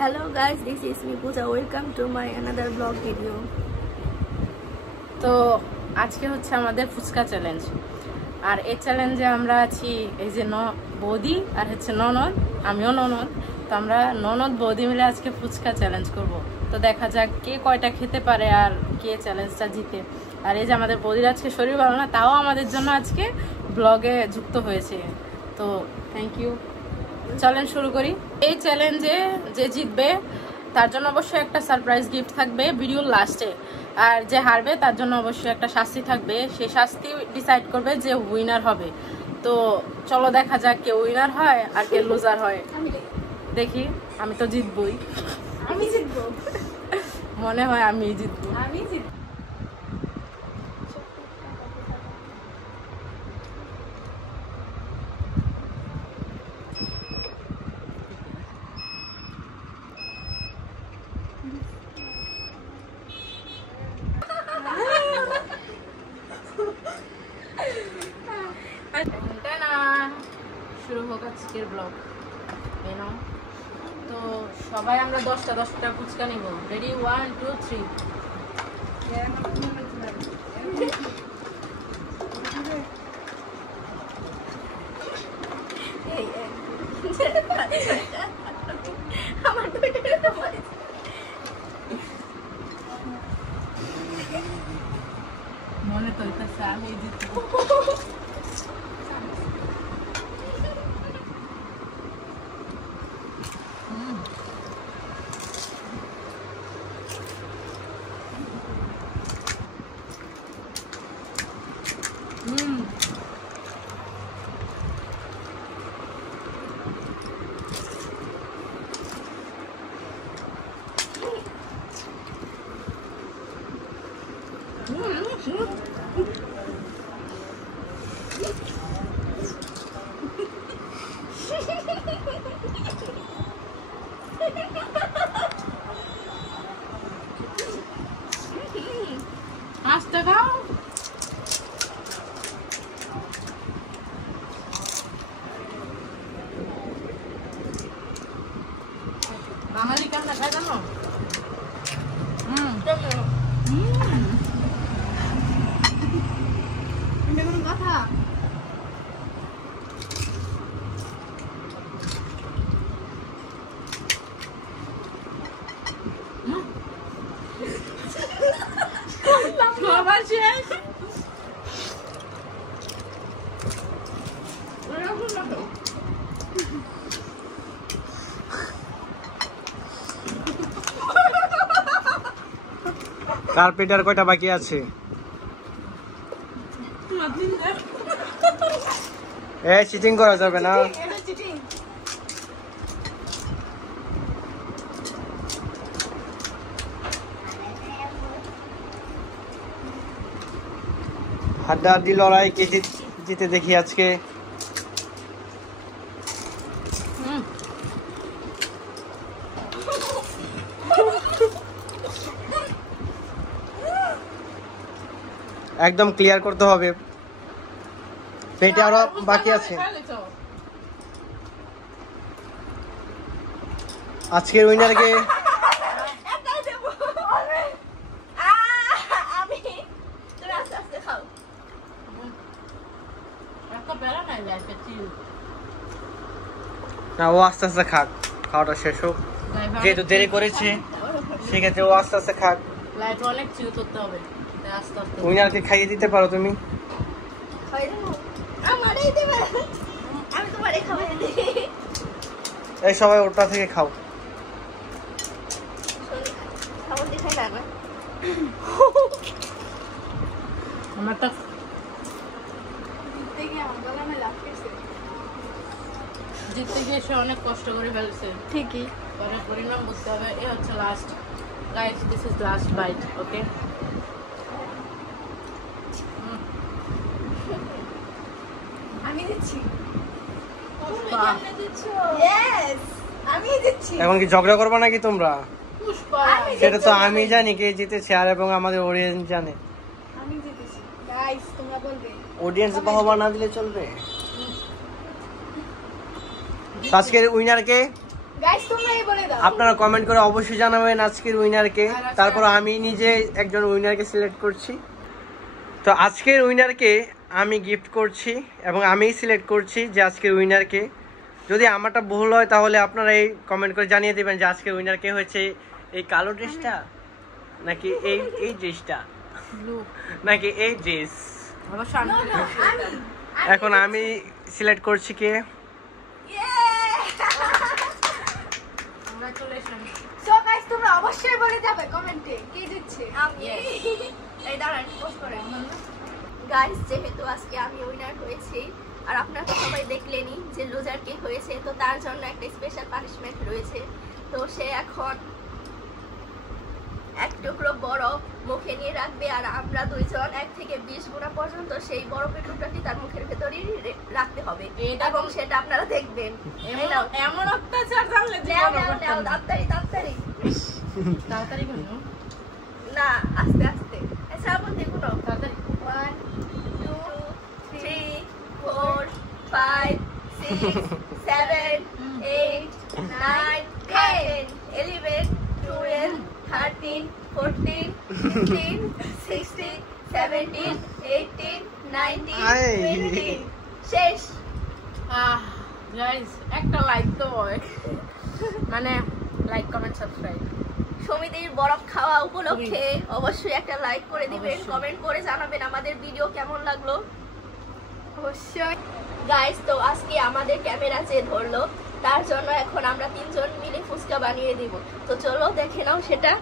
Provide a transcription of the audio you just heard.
Hello guys, this is me Pooja. Welcome to my another vlog video. তো আজকে হচ্ছে আমাদের ফুচকা চ্যালেঞ্জ। আর এই চ্যালেঞ্জে আমরা আছি এই যে বৌদি আর হচ্ছে ননদ, আমিও ননদ। তো আমরা ননদ বৌদি মিলে আজকে ফুচকা চ্যালেঞ্জ করব। তো দেখা যাক কে কয়টা খেতে পারে আর কে চ্যালেঞ্জটা জিতে। আর এই যে আমাদের বৌদির আজকে শরীর ভালো না, তাও আমাদের জন্য আজকে ব্লগে যুক্ত হয়েছে। তো থ্যাংক ইউ। চ্যালেঞ্জ শুরু করি। এই চ্যালেঞ্জে যে জিতবে তার জন্য অবশ্যই একটা সারপ্রাইজ গিফট থাকবে ভিডিওর লাস্টে। আর যে হারবে তার জন্য অবশ্যই একটা শাস্তি থাকবে। সেই শাস্তি ডিসাইড করবে যে উইনার হবে। তো চলো দেখা যাক কে উইনার হয় আর কে লুজার হয়। দেখি, আমি তো জিতবই। আমি জিতবো, মনে হয় আমি জিতবো। আমি জিতবো। শুরু হোক আজকের ব্লগ। তো সবাই আমরা 10টা ফুচকা নিব। রেডি, 1 2 3। মনে তো হইতেছে আমি জিতবো। আস্তে খাও। বাঙালি কেমন খায় জানো? কথা খাবার শেষ। কার্পেটার কয়টা বাকি আছে? চিটিং করা যাবে না। হাড্ডাহাড্ডি লড়াই কে জিতে দেখি আজকে। একদম ক্লিয়ার করতে হবে, পেটে আরো বাকি আছে। আজকের উইনারকে না, ও আস্তে আস্তে খাক, খাওয়াটা শেষ হোক। যেহেতু দেরি করেছে সেক্ষেত্রে ও আস্তে আস্তে খাক। অনেক চিল করতে হবে। উইনারকে খাইয়ে দিতে পারো তুমি। এই সবাই ওটা থেকে খাও। আমারটা জিততে গিয়ে সে অনেক কষ্ট করে ফেলছে। ঠিকই, পরে পরিণাম বুঝতে হবে। এ হচ্ছে last. Guys, this is last bite. Okay, আমি দিচ্ছি। এখন কি ঝগড়া করবে নাকি তোমরা? সেটা তো আমি জানি কে জিতেছে আর এবং আমাদের অডিয়েন্স জানে। আমি জিতেছি গাইস, তোমরা বলবে। অডিয়েন্স বাহবা না দিলে চলবে? আজকের উইনারকে গাইস তোমরাই বলে দাও। আপনারা কমেন্ট করে অবশ্যই জানাবেন আজকের উইনারকে। তারপর আমি নিজে একজন উইনারকে সিলেক্ট করছি। তো আজকের উইনারকে আমি গিফট করছি এবং আমিই সিলেক্ট করছি যে আজকের উইনারকে। যদি আমারটা ভুল হয় তাহলে আপনারা এই কমেন্ট করে জানিয়ে দেবেন যে আজকের উইনার কে হয়েছে, এই কালো ড্রেসটা নাকি এই ড্রেসটা নাকি এই ড্রেস। এখন আমি সিলেক্ট করছি কে। সো গাইস তোমরা অবশ্যই বলে যাবে কমেন্টে কে জিতছে। আমি এই দাঁড়ান পোস্ট করে। গাইস যেহেতু আজকে আমি উইনার হয়েছি আর আপনারা তো সবাই দেখলেনই যে লুজার কে হয়েছে, তো তার জন্য একটা স্পেশাল পানিশমেন্ট রয়েছে। তো সে এখন এক টুকরো বরফ মুখে নিয়ে রাখবে আর আমরা দুইজন 1 থেকে 20 গুণা পর্যন্ত সেই বরফের টুকরাটি তার মুখের ভেতরেই রাখতে হবে এবং সেটা আপনারা দেখবেন। এমন অত্যাচার জানলে তাড়াতাড়ি তাড়াতাড়ি তাড়াতাড়ি করুন না, আস্তে আস্তে। শ্রাবণ দেখুন তাড়াতাড়ি। 1 2 3 4 5 6 7 8 9 10 11 12 13 14 15 16 17 18 19 20 শেষ। গাইস একটা লাইক তো মানে লাইক কমেন্ট সাবস্ক্রাইব। সমিতির বরফ খাওয়া উপলক্ষে অবশ্যই একটা লাইক করে দিবেন, কমেন্ট করে জানাবেন আমাদের ভিডিও কেমন লাগলো অবশ্যই। গাইস তো আজকে আমাদের ক্যামেরা যে ধরলো তার জন্য এখন আমরা 3 জন মিলে ফুচকা বানিয়ে দিব। তো চলো দেখে নাও সেটা।